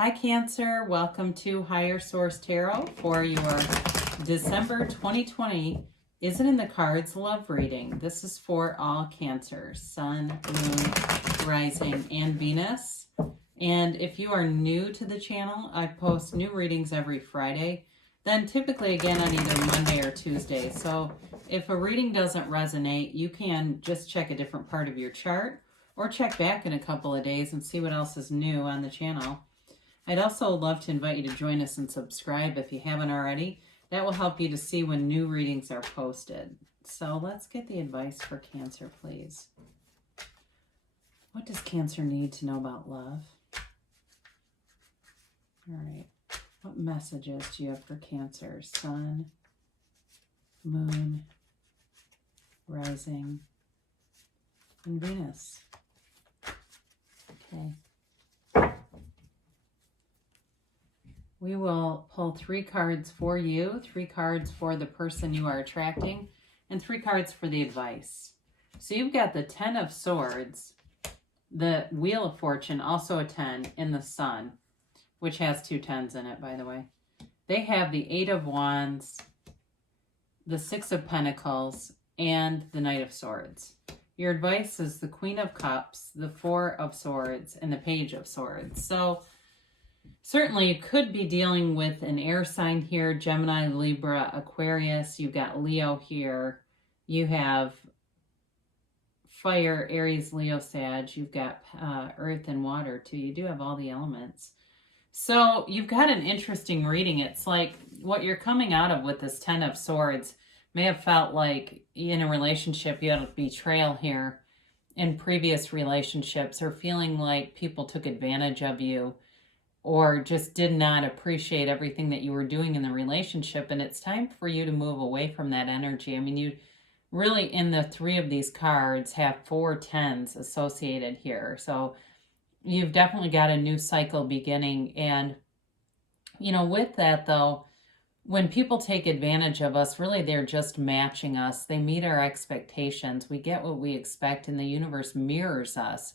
Hi Cancer, welcome to Higher Source Tarot for your December 2020 Is It in the Cards love reading. This is for all Cancers, Sun, Moon, Rising, and Venus. And if you are new to the channel, I post new readings every Friday, then typically again on either Monday or Tuesday. So if a reading doesn't resonate, you can just check a different part of your chart or check back in a couple of days and see what else is new on the channel. I'd also love to invite you to join us and subscribe if you haven't already. That will help you to see when new readings are posted. So let's get the advice for Cancer, please. What does Cancer need to know about love? All right. What messages do you have for Cancer? Sun, Moon, Rising, and Venus. Okay. We will pull 3 cards for you, 3 cards for the person you are attracting, and 3 cards for the advice. So you've got the 10 of Swords, the Wheel of Fortune, also a 10, in the Sun, which has 2 10s in it, by the way. They have the 8 of Wands, the 6 of Pentacles, and the Knight of Swords. Your advice is the Queen of Cups, the 4 of Swords, and the Page of Swords. So certainly you could be dealing with an air sign here, Gemini, Libra, Aquarius. You've got Leo here. You have fire, Aries, Leo, Sag. You've got earth and water too. You do have all the elements. So you've got an interesting reading. It's like what you're coming out of with this 10 of Swords may have felt like in a relationship you had a betrayal here in previous relationships, or feeling like people took advantage of you, or just did not appreciate everything that you were doing in the relationship. And it's time for you to move away from that energy. I mean, you really, in the 3 of these cards, have 4 10s associated here. So you've definitely got a new cycle beginning. And, you know, with that though, when people take advantage of us, really they're just matching us. They meet our expectations. We get what we expect, and the universe mirrors us.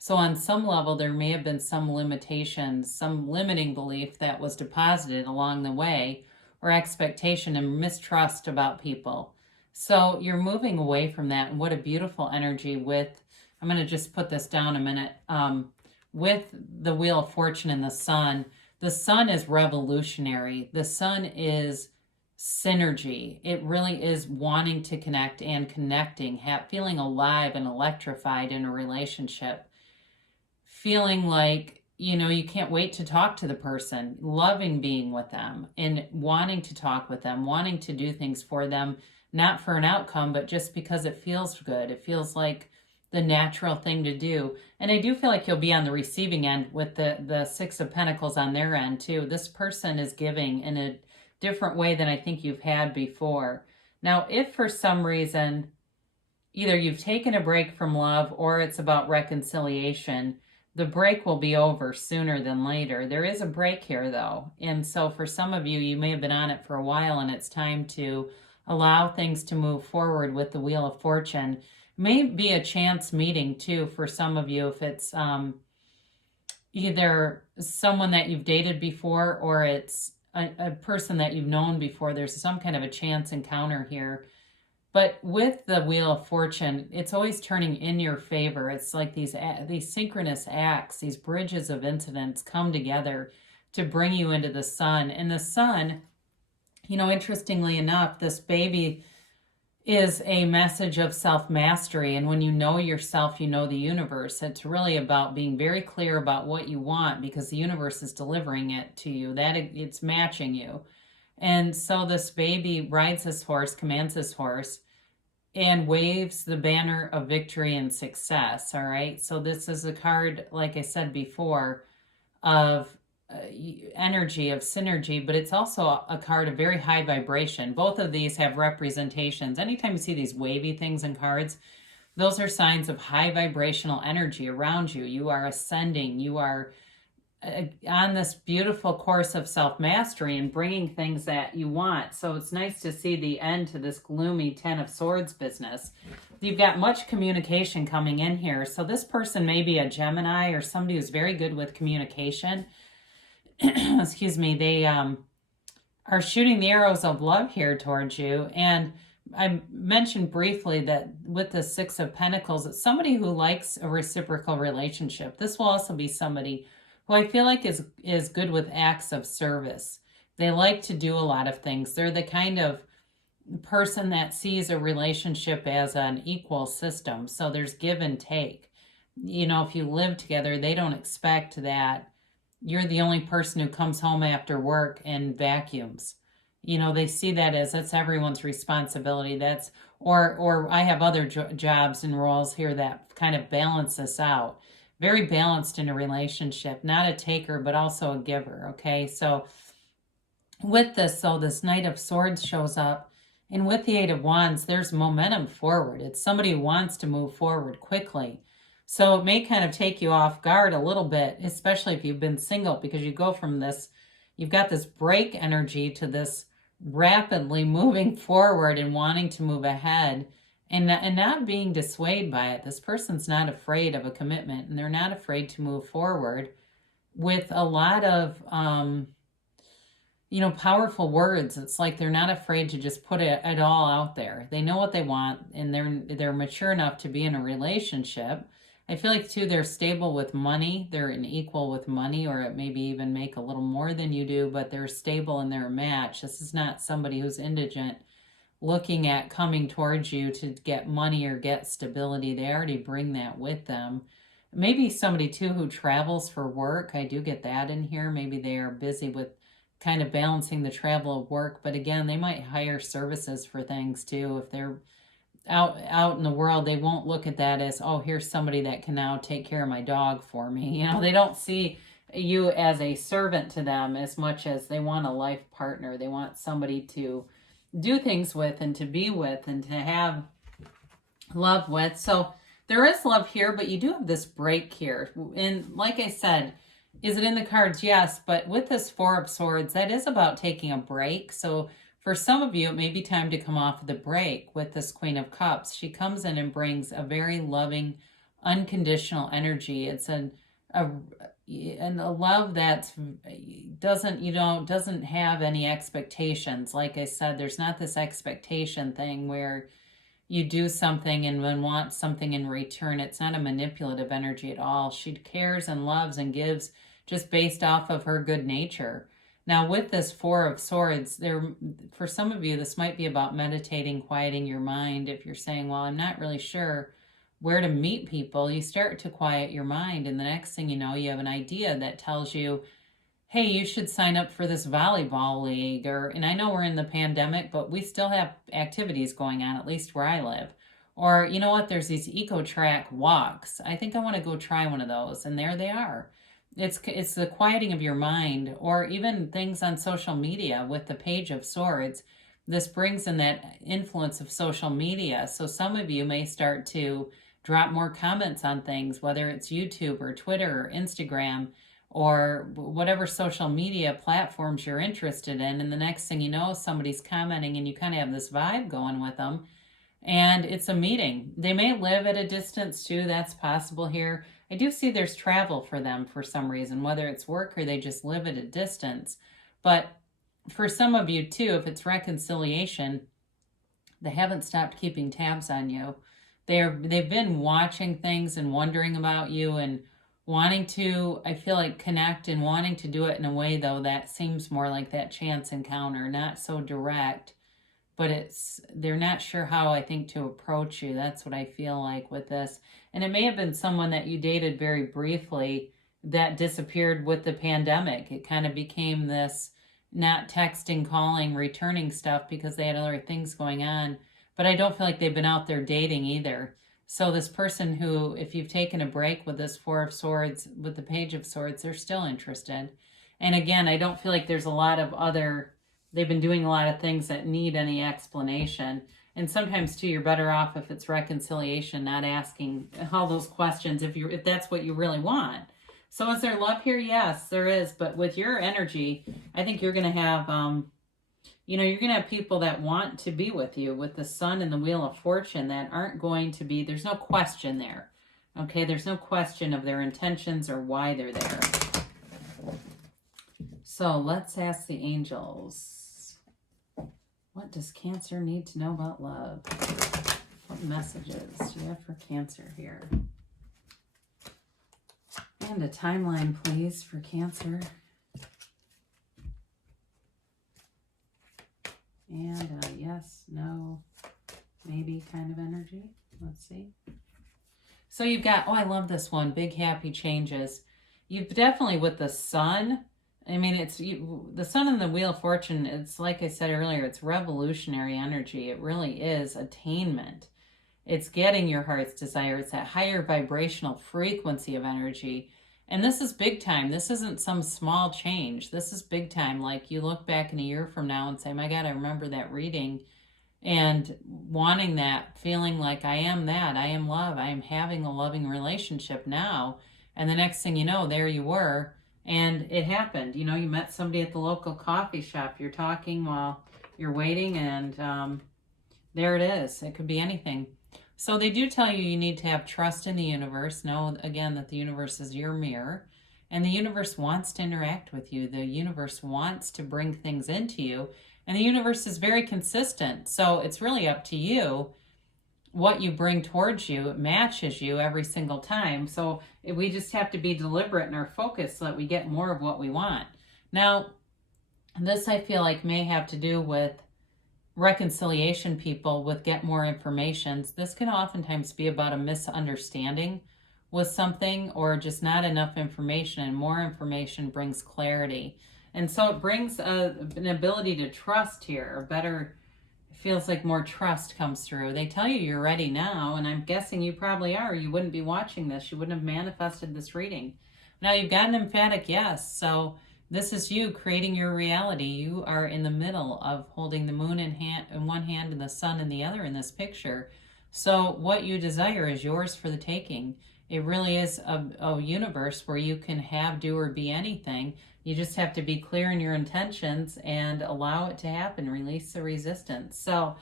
So on some level, there may have been some limitations, some limiting belief that was deposited along the way, or expectation and mistrust about people. So you're moving away from that. And what a beautiful energy with, I'm going to just put this down a minute, with the Wheel of Fortune and the Sun. The Sun is revolutionary. The Sun is synergy. It really is wanting to connect and connecting, feeling alive and electrified in a relationship. Feeling like, you know, you can't wait to talk to the person, loving being with them and wanting to talk with them, wanting to do things for them, not for an outcome, but just because it feels good. It feels like the natural thing to do. And I do feel like you'll be on the receiving end with the 6 of Pentacles on their end too. This person is giving in a different way than I think you've had before. Now, if for some reason either you've taken a break from love or it's about reconciliation, the break will be over sooner than later. There is a break here though. And so for some of you, you may have been on it for a while, and it's time to allow things to move forward with the Wheel of Fortune. May be a chance meeting too for some of you, if it's either someone that you've dated before, or it's a person that you've known before. There's some kind of a chance encounter here. But with the Wheel of Fortune, it's always turning in your favor. It's like these synchronous acts, these bridges of incidents come together to bring you into the Sun. And the Sun, you know, interestingly enough, this baby is a message of self-mastery. And when you know yourself, you know the universe. It's really about being very clear about what you want, because the universe is delivering it to you, that it's matching you. And so this baby rides this horse, commands this horse, and waves the banner of victory and success, all right? So this is a card, like I said before, of energy, of synergy, but it's also a card of very high vibration. Both of these have representations. Anytime you see these wavy things in cards, those are signs of high vibrational energy around you. You are ascending. You are on this beautiful course of self-mastery and bringing things that you want. So it's nice to see the end to this gloomy 10 of Swords business. You've got much communication coming in here. So this person may be a Gemini or somebody who's very good with communication. excuse me, they are shooting the arrows of love here towards you. And I mentioned briefly that with the Six of Pentacles, it's somebody who likes a reciprocal relationship. This will also be somebody who I feel like is good with acts of service. They like to do a lot of things. They're the kind of person that sees a relationship as an equal system. So there's give and take. You know, if you live together, they don't expect that you're the only person who comes home after work and vacuums. You know, they see that as that's everyone's responsibility. That's or I have other jobs and roles here that kind of balance this out. Very balanced in a relationship, not a taker, but also a giver. Okay, so with this, so this Knight of Swords shows up, and with the Eight of Wands, there's momentum forward. It's somebody who wants to move forward quickly. So it may kind of take you off guard a little bit, especially if you've been single, because you go from this, you've got this break energy to this rapidly moving forward and wanting to move ahead and not being dissuaded by it. This person's not afraid of a commitment, and they're not afraid to move forward with a lot of, powerful words. It's like they're not afraid to just put it all out there. They know what they want, and they're mature enough to be in a relationship. I feel like, too, they're stable with money. They're an equal with money, or it maybe even make a little more than you do, but they're stable and they're a match. This is not somebody who's indigent looking at coming towards you to get money or get stability. They already bring that with them. Maybe somebody, too, who travels for work. I do get that in here. Maybe they are busy with kind of balancing the travel of work. But again, they might hire services for things, too. If they're out in the world, they won't look at that as, oh, here's somebody that can now take care of my dog for me. You know, they don't see you as a servant to them as much as they want a life partner. They want somebody to do things with and to be with and to have love with. So there is love here, but you do have this break here. And like I said, is it in the cards? Yes. But with this Four of Swords, that is about taking a break. So for some of you, it may be time to come off the break with this Queen of Cups. She comes in and brings a very loving, unconditional energy. It's a love that doesn't have any expectations. Like I said, there's not this expectation thing where you do something and then want something in return. It's not a manipulative energy at all. She cares and loves and gives just based off of her good nature. Now, with this Four of Swords, for some of you, this might be about meditating, quieting your mind. If you're saying, well, I'm not really sure where to meet people, you start to quiet your mind. And the next thing you know, you have an idea that tells you, hey, you should sign up for this volleyball league. And I know we're in the pandemic, but we still have activities going on, at least where I live. Or, you know what, there's these eco-track walks. I think I want to go try one of those. And there they are. It's the quieting of your mind, or even things on social media with the Page of Swords. This brings in that influence of social media. So some of you may start to drop more comments on things, whether it's YouTube or Twitter or Instagram or whatever social media platforms you're interested in. And the next thing you know, somebody's commenting and you kind of have this vibe going with them. And it's a meeting. They may live at a distance too. That's possible here. I do see there's travel for them for some reason, whether it's work or they just live at a distance. But for some of you too, if it's reconciliation, they haven't stopped keeping tabs on you. They've been watching things and wondering about you and wanting to, I feel like, connect and wanting to do it in a way, though, that seems more like that chance encounter, not so direct. But they're not sure how, I think, to approach you. That's what I feel like with this. And it may have been someone that you dated very briefly that disappeared with the pandemic. It kind of became this not texting, calling, returning stuff because they had other things going on. But I don't feel like they've been out there dating either. So this person who, if you've taken a break with this Four of Swords, with the Page of Swords, they're still interested. And again, I don't feel like there's a lot of other... They've been doing a lot of things that need any explanation. And sometimes, too, you're better off if it's reconciliation, not asking all those questions if that's what you really want. So is there love here? Yes, there is. But with your energy, I think you're going to have, you're going to have people that want to be with you with the Sun and the Wheel of Fortune that aren't going to be, there's no question there. Okay, there's no question of their intentions or why they're there. So let's ask the angels. What does Cancer need to know about love? What messages do you have for Cancer here? And a timeline, please, for Cancer. And a yes, no, maybe kind of energy. Let's see. So you've got, oh, I love this one, big happy changes. You've definitely, with the sun, I mean, it's the sun and the Wheel of Fortune, it's like I said earlier, it's revolutionary energy. It really is attainment. It's getting your heart's desire. It's that higher vibrational frequency of energy. And this is big time. This isn't some small change. This is big time. Like you look back in a year from now and say, my God, I remember that reading, and wanting that, feeling like I am that, I am love, I am having a loving relationship now. And the next thing you know, there you were, and it happened. You know, you met somebody at the local coffee shop, you're talking while you're waiting, and there it is. It could be anything. So they do tell you need to have trust in the universe. Know, again, that the universe is your mirror, and the universe wants to interact with you. The universe wants to bring things into you, and the universe is very consistent. So it's really up to you what you bring towards you. It matches you every single time. So we just have to be deliberate in our focus so that we get more of what we want. Now, this I feel like may have to do with reconciliation, people, with get more information. This can oftentimes be about a misunderstanding with something, or just not enough information, and more information brings clarity. And so it brings an ability to trust here, it feels like more trust comes through. They tell you you're ready now, and I'm guessing you probably are. You wouldn't be watching this. You wouldn't have manifested this reading. Now you've got an emphatic yes. So this is you creating your reality. You are in the middle of holding the moon in one hand and the sun in the other in this picture. So what you desire is yours for the taking. It really is a universe where you can have, do, or be anything. You just have to be clear in your intentions and allow it to happen. Release the resistance. So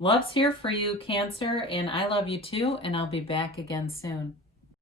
love's here for you, Cancer, and I love you too, and I'll be back again soon.